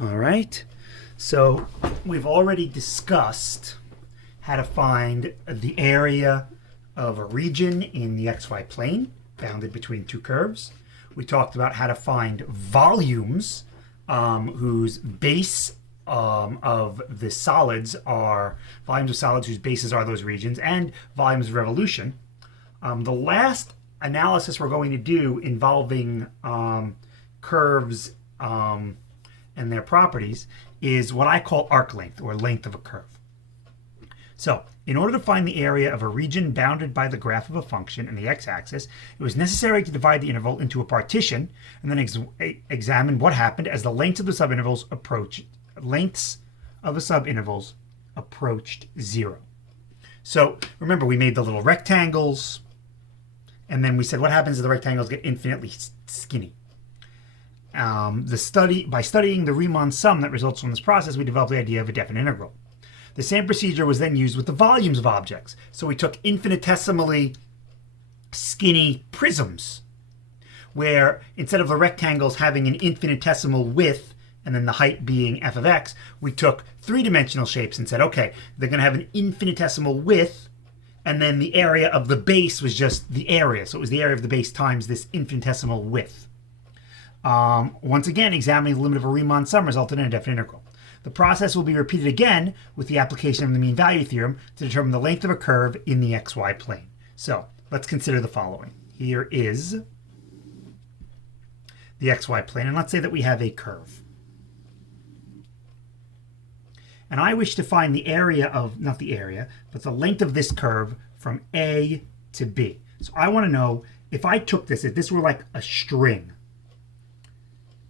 All right. So we've already discussed how to find the area of a region in the xy plane bounded between two curves. We talked about how to find volumes whose base of the solids are volumes of solids whose bases are those regions, and volumes of revolution. The last analysis we're going to do involving curves and their properties is what I call arc length, or length of a curve. So, in order to find the area of a region bounded by the graph of a function in the x-axis, it was necessary to divide the interval into a partition and then examine what happened as the lengths of the subintervals approached zero. So, remember, we made the little rectangles, and then we said what happens if the rectangles get infinitely skinny. By studying the Riemann sum that results from this process, we developed the idea of a definite integral. The same procedure was then used with the volumes of objects. So we took infinitesimally skinny prisms, where instead of the rectangles having an infinitesimal width and then the height being f of x, we took three-dimensional shapes and said, okay, they're going to have an infinitesimal width, and then the area of the base was just the area. So it was the area of the base times this infinitesimal width. Once again, examining the limit of a Riemann sum resulted in a definite integral. The process will be repeated again with the application of the mean value theorem to determine the length of a curve in the xy plane. So let's consider the following. Here is the xy plane, and let's say that we have a curve. And I wish to find the area of, not the area, but the length of this curve from A to B. So I want to know if I took this, if this were like a string,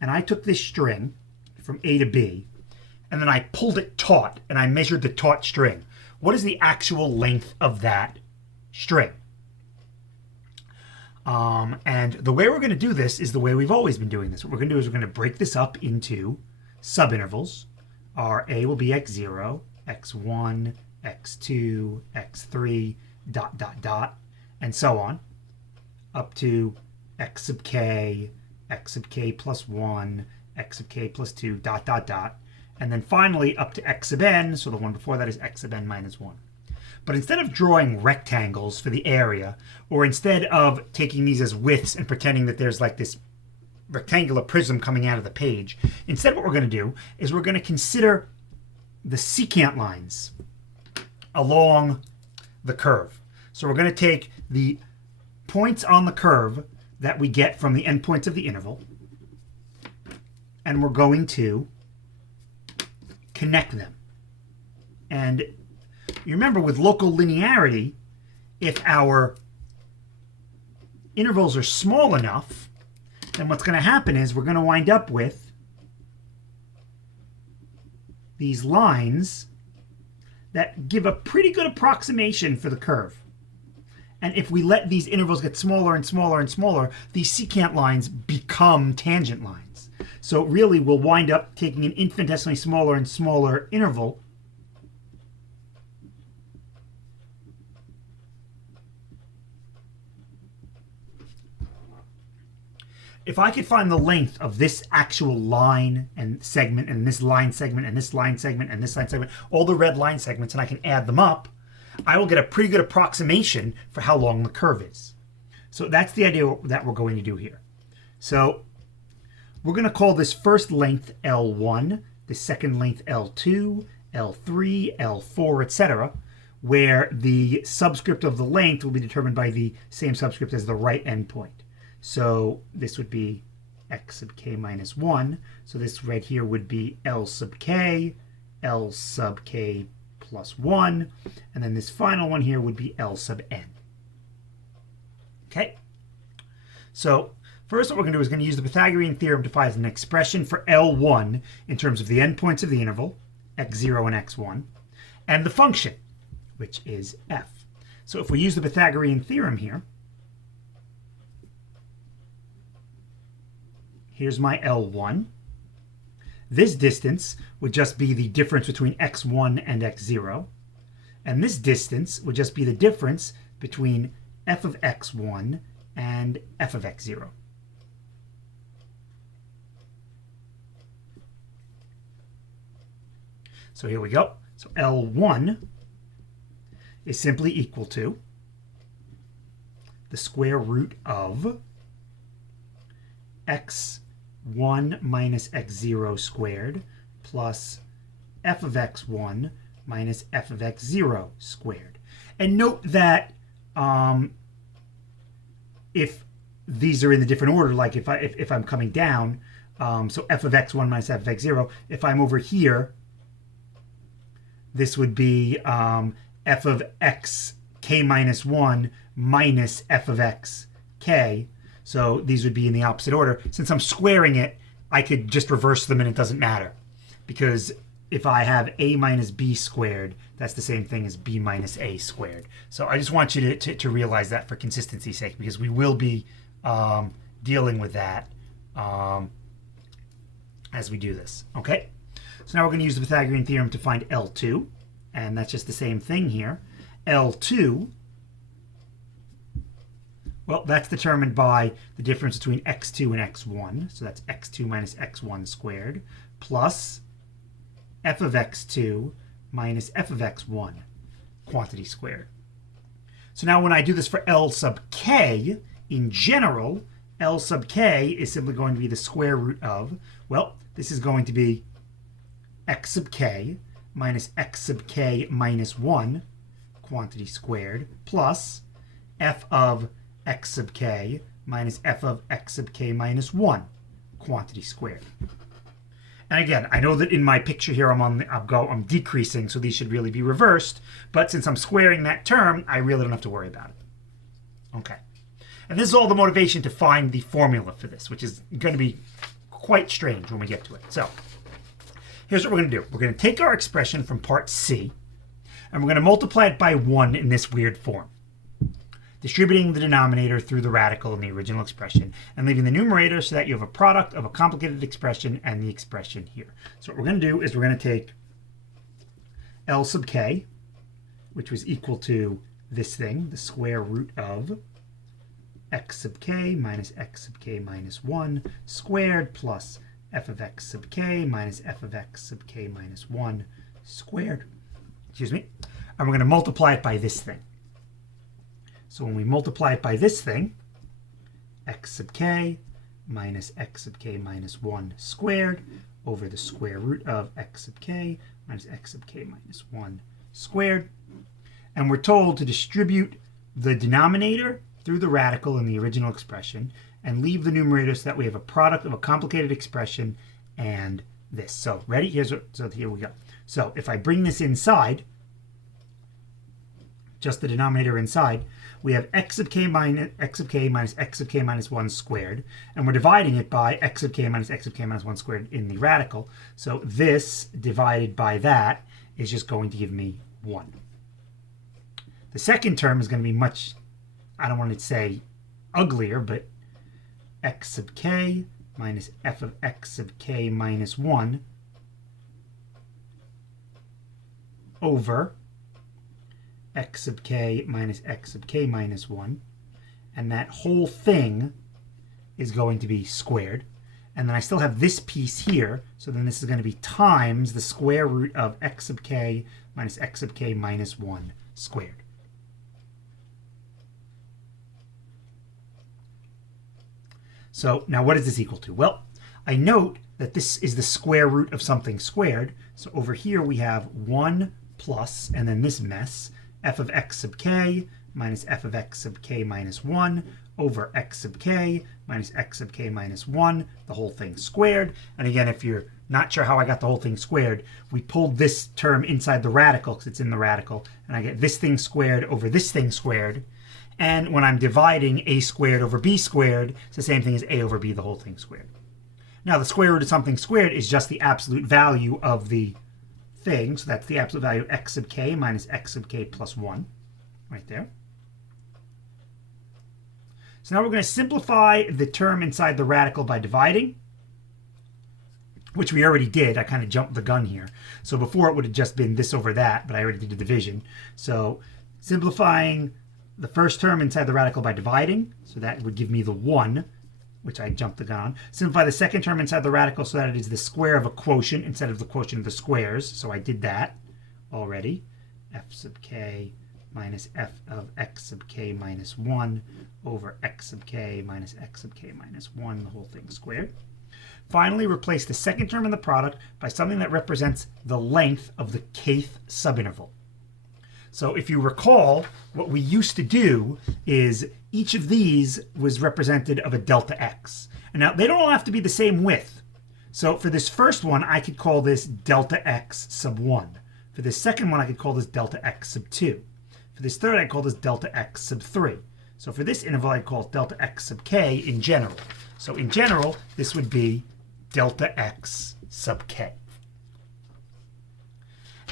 and I took this string from A to B, and then I pulled it taut, and I measured the taut string. What is the actual length of that string? And the way we're going to do this is the way we've always been doing this. What we're going to do is we're going to break this up into subintervals. Our A will be x0, x1, x2, x3, ... and so on, up to x sub k plus 1, x sub k plus 2, ... And then finally up to x sub n, so the one before that is x sub n minus 1. But instead of drawing rectangles for the area, or instead of taking these as widths and pretending that there's like this rectangular prism coming out of the page, instead what we're going to do is we're going to consider the secant lines along the curve. So we're going to take the points on the curve that we get from the endpoints of the interval, and we're going to connect them. And you remember, with local linearity, if our intervals are small enough, then what's going to happen is we're going to wind up with these lines that give a pretty good approximation for the curve. And if we let these intervals get smaller and smaller and smaller, these secant lines become tangent lines. So really, we'll wind up taking an infinitesimally smaller and smaller interval if I could find the length of this actual line and segment, and this line segment, and this line segment, and this line segment, all the red line segments, and I can add them up, I will get a pretty good approximation for how long the curve is. So that's the idea that we're going to do here. So we're going to call this first length L1, the second length L2, L3, L4, etc., where the subscript of the length will be determined by the same subscript as the right endpoint. So this would be x sub k minus 1. So this right here would be L sub k plus 1. And then this final one here would be L sub n. Okay? So first what we're going to do is going to use the Pythagorean theorem to find an expression for L1 in terms of the endpoints of the interval, x0 and x1, and the function, which is f. So if we use the Pythagorean theorem here, here's my L1. This distance would just be the difference between x1 and x0. And this distance would just be the difference between f of x1 and f of x0. So here we go. So L1 is simply equal to the square root of x1 minus x0 squared plus f of x1 minus f of x0 squared. And note that if these are in the different order, like if I'm coming down, so f of x1 minus f of x0, if I'm over here, this would be f of x k minus 1 minus f of x k. So these would be in the opposite order. Since I'm squaring it, I could just reverse them and it doesn't matter. Because if I have a minus b squared, that's the same thing as b minus a squared. So I just want you to realize that for consistency's sake, because we will be dealing with that as we do this. Okay? So now we're going to use the Pythagorean theorem to find L2. And that's just the same thing here. L2, well, that's determined by the difference between x2 and x1. So that's x2 minus x1 squared plus f of x2 minus f of x1 quantity squared. So now when I do this for L sub k, in general, L sub k is simply going to be the square root of, well, this is going to be x sub k minus x sub k minus 1 quantity squared plus f of x sub k minus f of x sub k minus 1 quantity squared. And again, I know that in my picture here I'm decreasing, so these should really be reversed, but since I'm squaring that term, I really don't have to worry about it. Okay. And this is all the motivation to find the formula for this, which is going to be quite strange when we get to it. So here's what we're going to do. We're going to take our expression from part C, and we're going to multiply it by 1 in this weird form, distributing the denominator through the radical in the original expression, and leaving the numerator so that you have a product of a complicated expression and the expression here. So what we're going to do is we're going to take L sub k, which was equal to this thing, the square root of x sub k minus x sub k minus 1 squared plus f of x sub k minus f of x sub k minus 1 squared. Excuse me. And we're going to multiply it by this thing. So when we multiply it by this thing, x sub k minus x sub k minus 1 squared over the square root of x sub k minus x sub k minus 1 squared. And we're told to distribute the denominator through the radical in the original expression and leave the numerator so that we have a product of a complicated expression and this. So ready? So here we go. So if I bring this inside, just the denominator inside, we have x sub k minus x sub k minus x sub k minus 1 squared, and we're dividing it by x sub k minus x sub k minus 1 squared in the radical. So this divided by that is just going to give me 1. The second term is going to be much, I don't want to say uglier, but x sub k minus f of x sub k minus 1 over x sub k minus x sub k minus 1, and that whole thing is going to be squared. And then I still have this piece here, so then this is going to be times the square root of x sub k minus x sub k minus 1 squared. So now what is this equal to? Well, I note that this is the square root of something squared. So over here we have 1 plus, and then this mess, f of x sub k minus f of x sub k minus 1 over x sub k minus x sub k minus 1, the whole thing squared. And again, if you're not sure how I got the whole thing squared, we pulled this term inside the radical because it's in the radical, and I get this thing squared over this thing squared. And when I'm dividing a squared over b squared, it's the same thing as a over b, the whole thing squared. Now, the square root of something squared is just the absolute value of the thing. So that's the absolute value of x sub k minus x sub k plus 1, right there. So now we're going to simplify the term inside the radical by dividing, which we already did. I kind of jumped the gun here. So before it would have just been this over that, but I already did the division. So simplifying the first term inside the radical by dividing, so that would give me the 1, which I jumped the gun on. Simplify the second term inside the radical so that it is the square of a quotient instead of the quotient of the squares. So I did that already. F sub k minus f of x sub k minus 1 over x sub k minus x sub k minus 1, the whole thing squared. Finally, replace the second term in the product by something that represents the length of the kth subinterval. So if you recall, what we used to do is each of these was represented of a delta x. And now they don't all have to be the same width. So for this first one, I could call this delta x sub 1. For this second one, I could call this delta x sub 2. For this third, I'd call this delta x sub 3. So for this interval, I'd call it delta x sub k in general. So in general, this would be delta x sub k.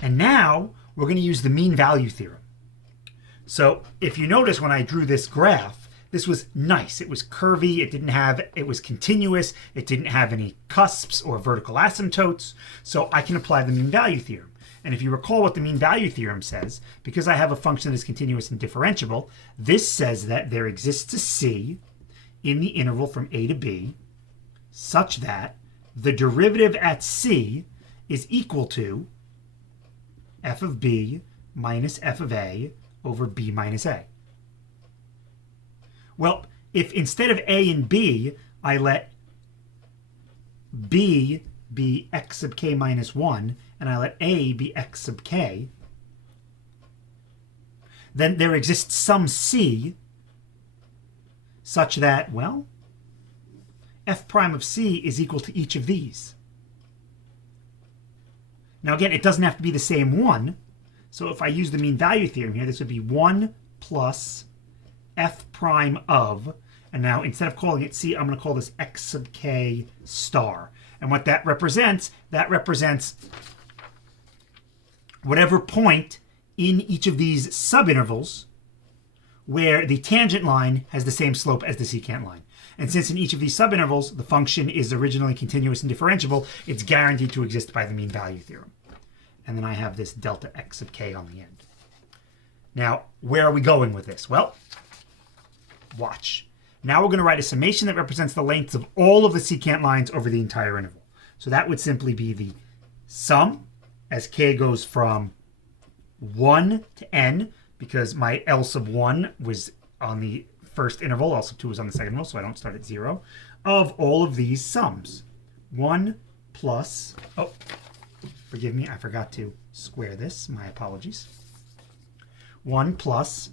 And now we're going to use the mean value theorem. So if you notice when I drew this graph, this was nice. It was curvy. It was continuous. It didn't have any cusps or vertical asymptotes. So I can apply the mean value theorem. And if you recall what the mean value theorem says, because I have a function that is continuous and differentiable, this says that there exists a c in the interval from a to b such that the derivative at c is equal to f of b minus f of a over b minus a. Well, if instead of a and b, I let b be x sub k minus 1, and I let a be x sub k, then there exists some c such that, well, f prime of c is equal to each of these. Now again, it doesn't have to be the same one. So if I use the mean value theorem here, this would be 1 plus f prime of, and now instead of calling it c, I'm going to call this x sub k star. And what that represents whatever point in each of these subintervals where the tangent line has the same slope as the secant line. And since in each of these subintervals the function is originally continuous and differentiable, it's guaranteed to exist by the mean value theorem. And then I have this delta x sub k on the end. Now, where are we going with this? Well, watch. Now we're going to write a summation that represents the lengths of all of the secant lines over the entire interval. So that would simply be the sum as k goes from 1 to n, because my L sub 1 was on the first interval, L sub 2 was on the second interval, so I don't start at 0, of all of these sums. 1 plus, oh, forgive me, I forgot to square this, my apologies. 1 plus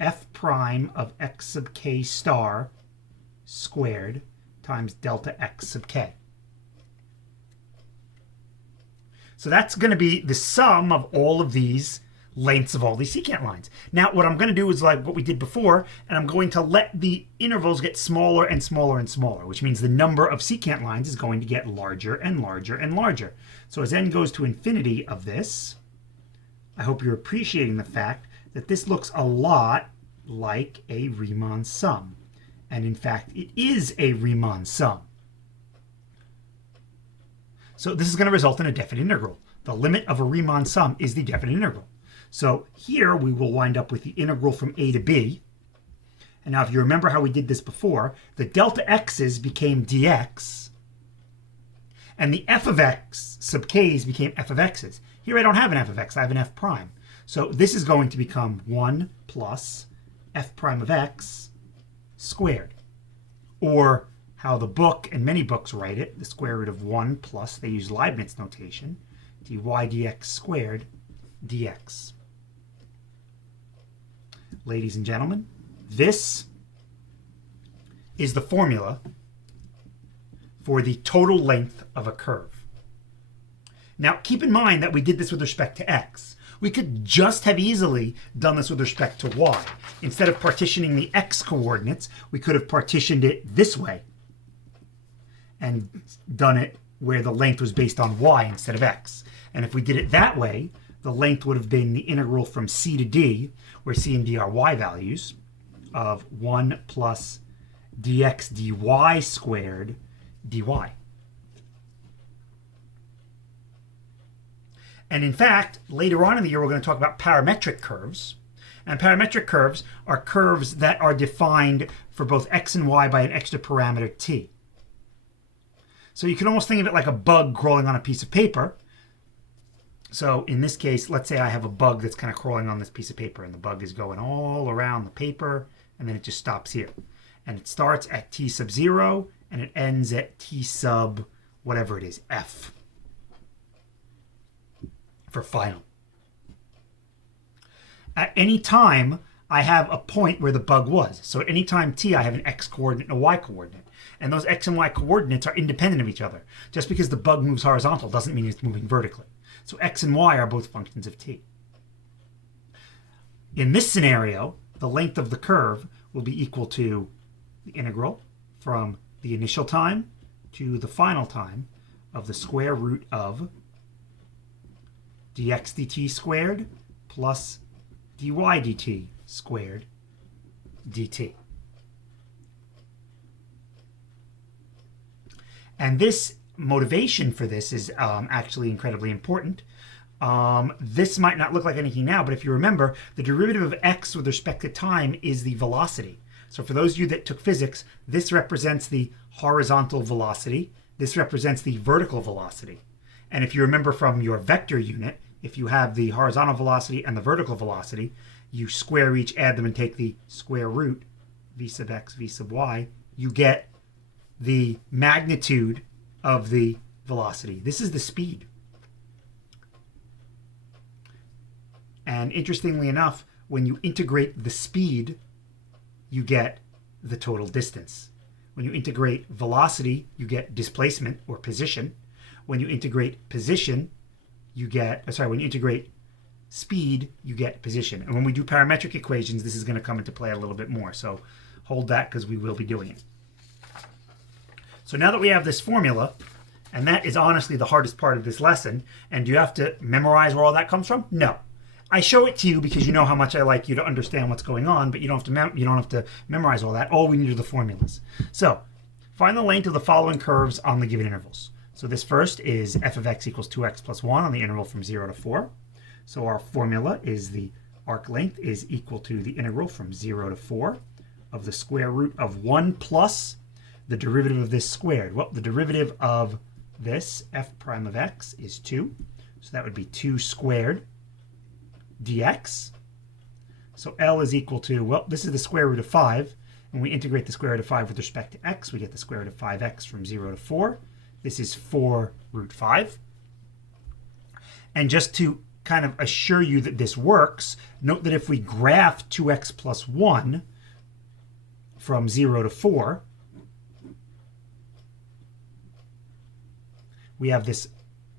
f prime of x sub k star squared times delta x sub k. So that's going to be the sum of all of these lengths of all these secant lines. Now what I'm going to do is like what we did before, and I'm going to let the intervals get smaller and smaller and smaller, which means the number of secant lines is going to get larger and larger and larger. So as n goes to infinity of this, I hope you're appreciating the fact that this looks a lot like a Riemann sum. And in fact, it is a Riemann sum. So this is going to result in a definite integral. The limit of a Riemann sum is the definite integral. So here we will wind up with the integral from a to b. And now if you remember how we did this before, the delta x's became dx, and the f of x sub k's became f of x's. Here I don't have an f of x, I have an f prime. So this is going to become 1 plus f prime of x squared. Or how the book and many books write it, the square root of 1 plus, they use Leibniz notation, dy dx squared dx. Ladies and gentlemen, this is the formula for the total length of a curve. Now keep in mind that we did this with respect to x. We could just have easily done this with respect to y. Instead of partitioning the x coordinates, we could have partitioned it this way and done it where the length was based on y instead of x. And if we did it that way, the length would have been the integral from c to d, where c and d are y values, of 1 plus dx dy squared dy. And in fact, later on in the year, we're going to talk about parametric curves. And parametric curves are curves that are defined for both x and y by an extra parameter t. So you can almost think of it like a bug crawling on a piece of paper. So in this case, let's say I have a bug that's kind of crawling on this piece of paper, and the bug is going all around the paper, and then it just stops here. And it starts at t sub 0, and it ends at t sub whatever it is, f, for final. At any time, I have a point where the bug was. So at any time t, I have an x coordinate and a y coordinate. And those x and y coordinates are independent of each other. Just because the bug moves horizontal doesn't mean it's moving vertically. So x and y are both functions of t. In this scenario, the length of the curve will be equal to the integral from the initial time to the final time of the square root of dx dt squared plus dy dt squared dt. And this motivation for this is actually incredibly important. This might not look like anything now, but if you remember, the derivative of x with respect to time is the velocity. So for those of you that took physics, this represents the horizontal velocity. This represents the vertical velocity. And if you remember from your vector unit, if you have the horizontal velocity and the vertical velocity, you square each, add them, and take the square root, v sub x, v sub y, you get the magnitude of the velocity. This is the speed. And interestingly enough, when you integrate the speed, you get the total distance. When you integrate velocity, you get displacement or position. When you integrate position, you get, when you integrate speed, you get position. And when we do parametric equations, this is going to come into play a little bit more. So hold that because we will be doing it. So now that we have this formula, and that is honestly the hardest part of this lesson, and do you have to memorize where all that comes from? No. I show it to you because you know how much I like you to understand what's going on, but you don't have to memorize all that. All we need are the formulas. So find the length of the following curves on the given intervals. So this first is f of x equals 2x plus 1 on the interval from 0 to 4. So our formula is the arc length is equal to the integral from 0 to 4 of the square root of 1 plus the derivative of this squared. Well, the derivative of this, f prime of x, is 2. So that would be 2 squared dx. So L is equal to, well, this is the square root of 5. When we integrate the square root of 5 with respect to x, we get the square root of 5x from 0 to 4. This is 4 root 5. And just to kind of assure you that this works, note that if we graph 2x plus 1 from 0 to 4, we have this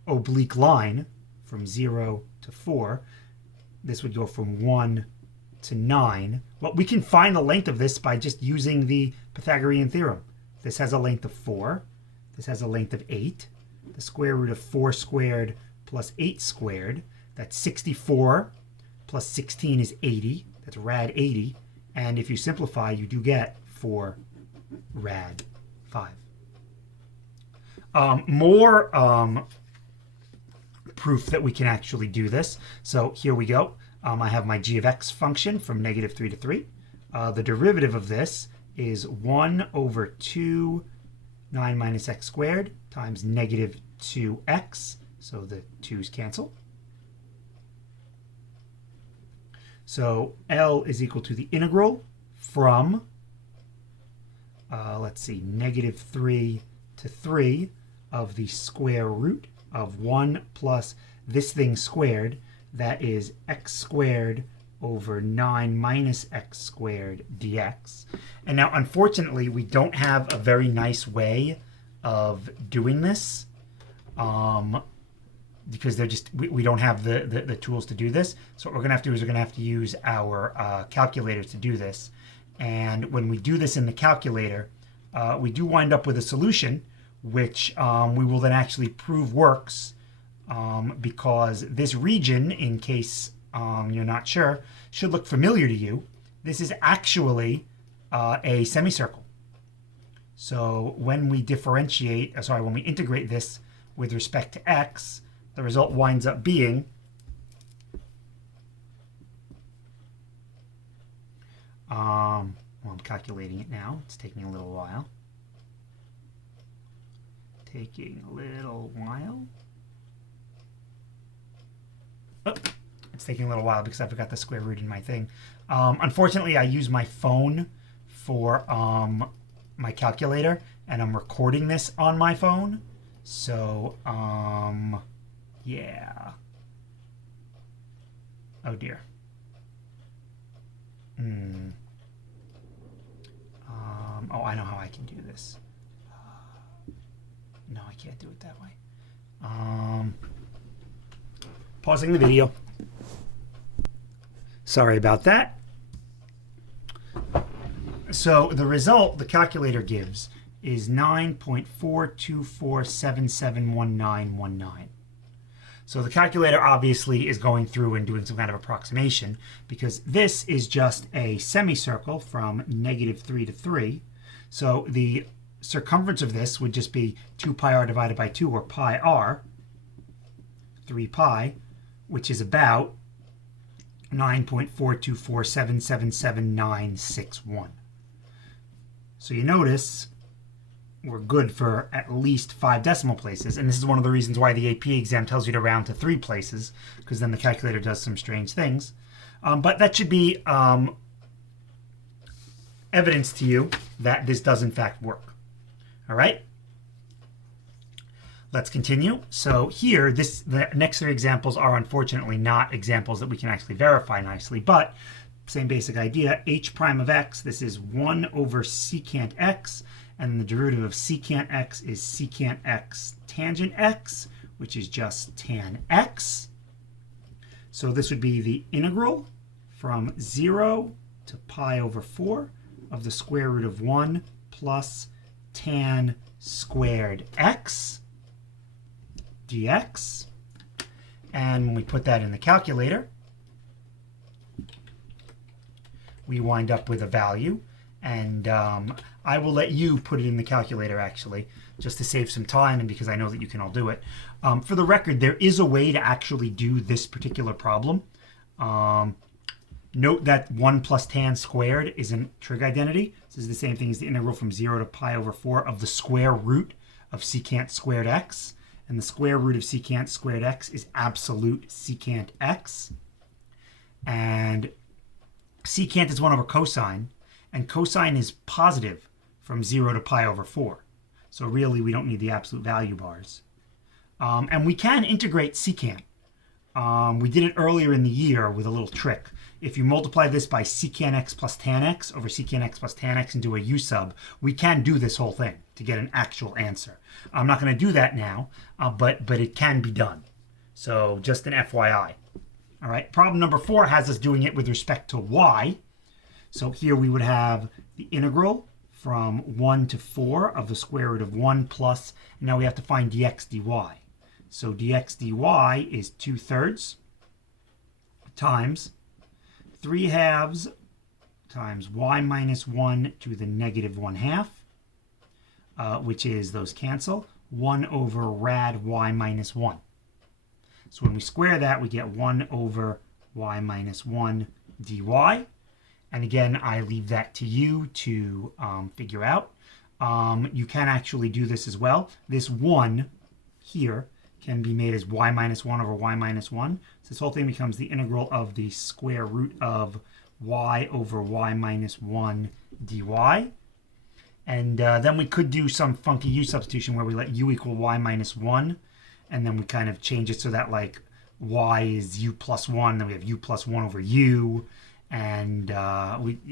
oblique line from 0 to 4. This would go from 1 to 9. Well, we can find the length of this by just using the Pythagorean theorem. This has a length of 4. This has a length of 8. The square root of 4 squared plus 8 squared, that's 64, plus 16 is 80. That's rad 80. And if you simplify, you do get 4 rad 5. More proof that we can actually do this. So here we go. I have my g of x function from negative 3 to 3. The derivative of this is 1 over 2 9 minus x squared times negative 2x. So the 2's cancel. So L is equal to the integral from, negative 3 to 3 of the square root of 1 plus this thing squared, that is x squared over 9 minus x squared dx. And now, unfortunately, we don't have a very nice way of doing this because we don't have the tools to do this. So what we're going to have to do is we're going to have to use our calculators to do this. And when we do this in the calculator, we do wind up with a solution which we will then actually prove works because this region, in case you're not sure, should look familiar to you. This is actually a semicircle. So when we when we integrate this with respect to x, the result winds up being Well, I'm calculating it now. It's taking a little while. Oh, it's taking a little while because I forgot the square root in my thing. Unfortunately, I use my phone for my calculator, and I'm recording this on my phone. So, yeah. Oh dear. Oh, I know how I can do this. No, I can't do it that way. Pausing the video. Sorry about that. So the result the calculator gives is 9.424771919. So the calculator obviously is going through and doing some kind of approximation, because this is just a semicircle from -3 to 3. So the circumference of this would just be 2 pi r divided by 2, or pi r, 3 pi, which is about 9.424777961. So you notice we're good for at least 5 decimal places, and this is one of the reasons why the AP exam tells you to round to 3 places, because then the calculator does some strange things. But that should be evidence to you that this does in fact work. All right? Let's continue. So here, the next 3 examples are unfortunately not examples that we can actually verify nicely, but same basic idea. H prime of x, this is 1 over secant x, and the derivative of secant x is secant x tangent x, which is just tan x. So this would be the integral from 0 to pi over 4 of the square root of 1 plus tan squared x dx. And when we put that in the calculator, we wind up with a value. And I will let you put it in the calculator, actually, just to save some time and because I know that you can all do it. For the record, there is a way to actually do this particular problem. Note that 1 plus tan squared is a trig identity. This is the same thing as the integral from 0 to pi over 4 of the square root of secant squared x. And the square root of secant squared x is absolute secant x. And secant is 1 over cosine, and cosine is positive from 0 to pi over 4. So really, we don't need the absolute value bars. And we can integrate secant. We did it earlier in the year with a little trick. If you multiply this by secant x plus tan x over secant x plus tan x and do a u sub, we can do this whole thing to get an actual answer. I'm not going to do that now, but it can be done. So just an FYI. All right, problem number 4 has us doing it with respect to y. So here we would have the integral from 1 to 4 of the square root of 1 plus, and now we have to find dx dy. So dx dy is 2/3 times 3/2 times y minus 1 to the -1/2, which is, those cancel, 1 over rad y minus 1. So when we square that, we get 1 over y minus 1 dy. And again, I leave that to you to figure out. You can actually do this as well. This 1 here can be made as y minus 1 over y minus 1. So this whole thing becomes the integral of the square root of y over y minus 1 dy. And then we could do some funky u substitution where we let u equal y minus 1. And then we kind of change it so that, like, y is u plus 1. Then we have u plus 1 over u. And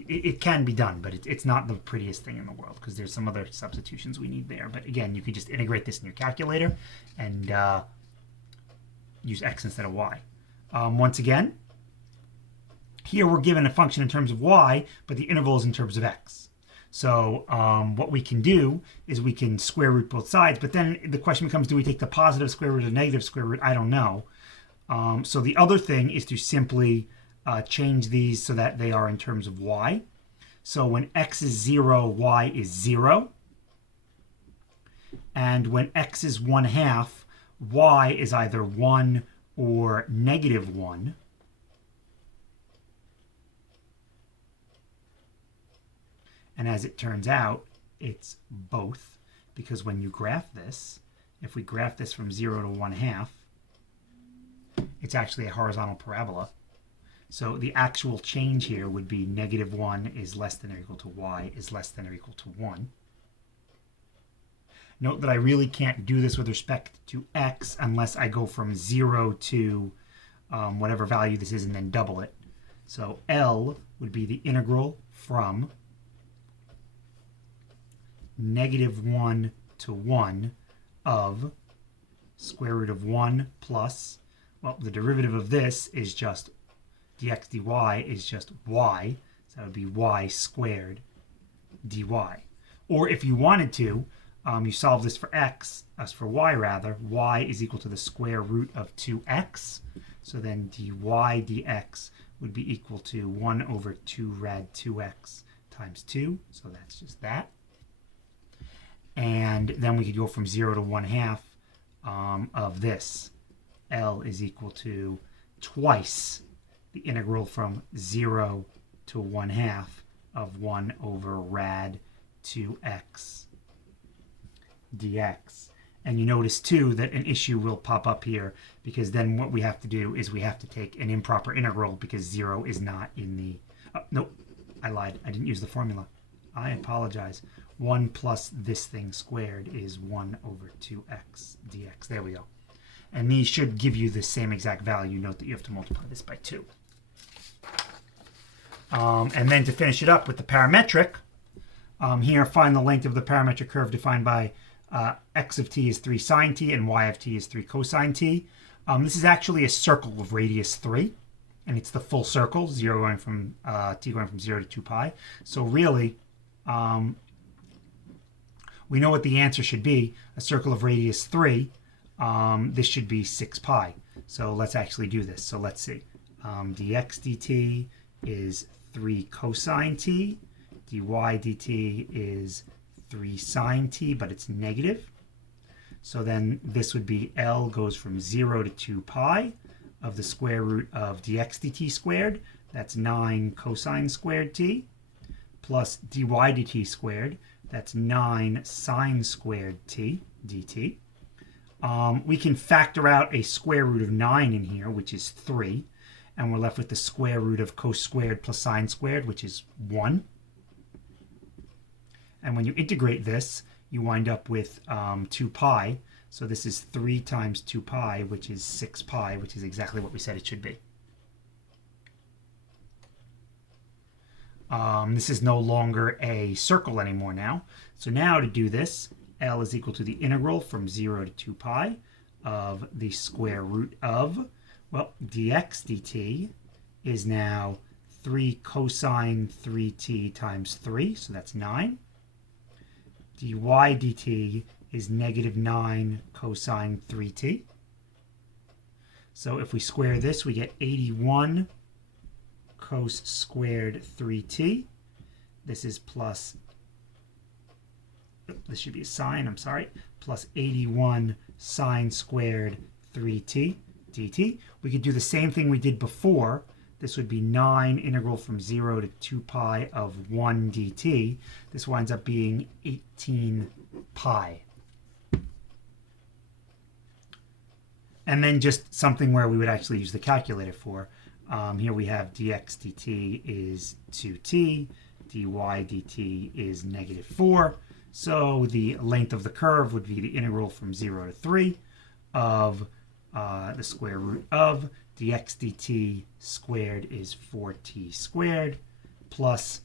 it can be done, but it's not the prettiest thing in the world because there's some other substitutions we need there. But again, you could just integrate this in your calculator and use x instead of y. Once again, here we're given a function in terms of y, but the interval is in terms of x. So what we can do is we can square root both sides, but then the question becomes, do we take the positive square root or negative square root? I don't know. So the other thing is to simply change these so that they are in terms of y. So when x is 0, y is 0. And when x is 1/2, y is either 1 or -1. And as it turns out, it's both, because when you graph this, if we graph this from 0 to 1/2, it's actually a horizontal parabola. So the actual change here would be -1 is less than or equal to y is less than or equal to 1. Note that I really can't do this with respect to x unless I go from 0 to whatever value this is and then double it. So L would be the integral from -1 to 1 of square root of 1 plus, well, the derivative of this is just dx dy is just y, so that would be y squared dy. Or if you wanted to, you solve this for x, for y rather, y is equal to the square root of 2x, so then dy dx would be equal to 1 over 2 rad 2x times 2, so that's just that. And then we could go from 0 to 1/2 of this. L is equal to twice the integral from 0 to 1/2 of 1 over rad 2x dx. And you notice too that an issue will pop up here, because then what we have to do is we have to take an improper integral because 0 is not in the... nope, I lied. I didn't use the formula. I apologize. 1 plus this thing squared is 1 over 2x dx. There we go. And these should give you the same exact value. Note that you have to multiply this by 2. And then to finish it up with the parametric, here find the length of the parametric curve defined by x of t is 3 sine t and y of t is 3 cosine t. This is actually a circle of radius 3, and it's the full circle, 0 going from t going from 0 to 2 pi. So really, we know what the answer should be. A circle of radius 3, this should be 6 pi. So let's actually do this. So let's see. Dx dt is 3 cosine t. Dy dt is 3 sine t, but it's negative. So then this would be L goes from 0 to 2 pi of the square root of dx dt squared. That's 9 cosine squared t, plus dy dt squared. That's 9 sine squared t dt. We can factor out a square root of 9 in here, which is 3. And we're left with the square root of cos squared plus sine squared, which is 1. And when you integrate this, you wind up with 2 pi. So this is 3 times 2 pi, which is 6 pi, which is exactly what we said it should be. This is no longer a circle anymore now. So now to do this, L is equal to the integral from 0 to 2 pi of the square root of, well, dx dt is now 3 cosine 3t times 3, so that's 9. Dy dt is -9 cosine 3t. So if we square this, we get 81 cos squared 3t. This is plus, this should be a sine, I'm sorry, plus 81 sine squared 3t dt. We could do the same thing we did before. This would be 9 integral from 0 to 2 pi of 1 dt. This winds up being 18 pi. And then just something where we would actually use the calculator for. Here we have dx dt is 2t, dy dt is -4. So the length of the curve would be the integral from 0 to 3 of the square root of dx dt squared is 4t squared plus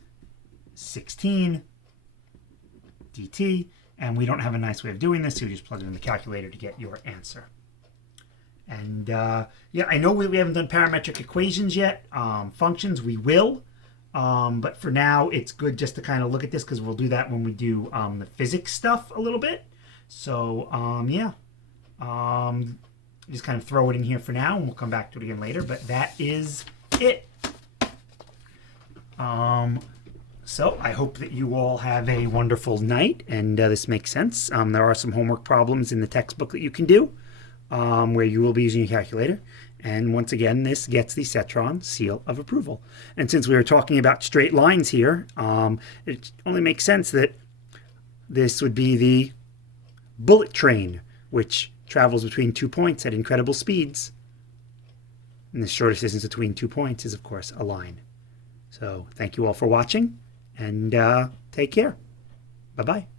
16 dt. And we don't have a nice way of doing this, so you just plug it in the calculator to get your answer. And yeah, I know we haven't done parametric equations yet. Functions, we will. But for now, it's good just to kind of look at this because we'll do that when we do the physics stuff a little bit. So yeah, just kind of throw it in here for now, and we'll come back to it again later. But that is it. So I hope that you all have a wonderful night, and this makes sense. There are some homework problems in the textbook that you can do where you will be using a calculator. And once again, this gets the Cetron seal of approval. And since we were talking about straight lines here, it only makes sense that this would be the bullet train, which travels between 2 points at incredible speeds. And the shortest distance between 2 points is, of course, a line. So thank you all for watching, and take care. Bye-bye.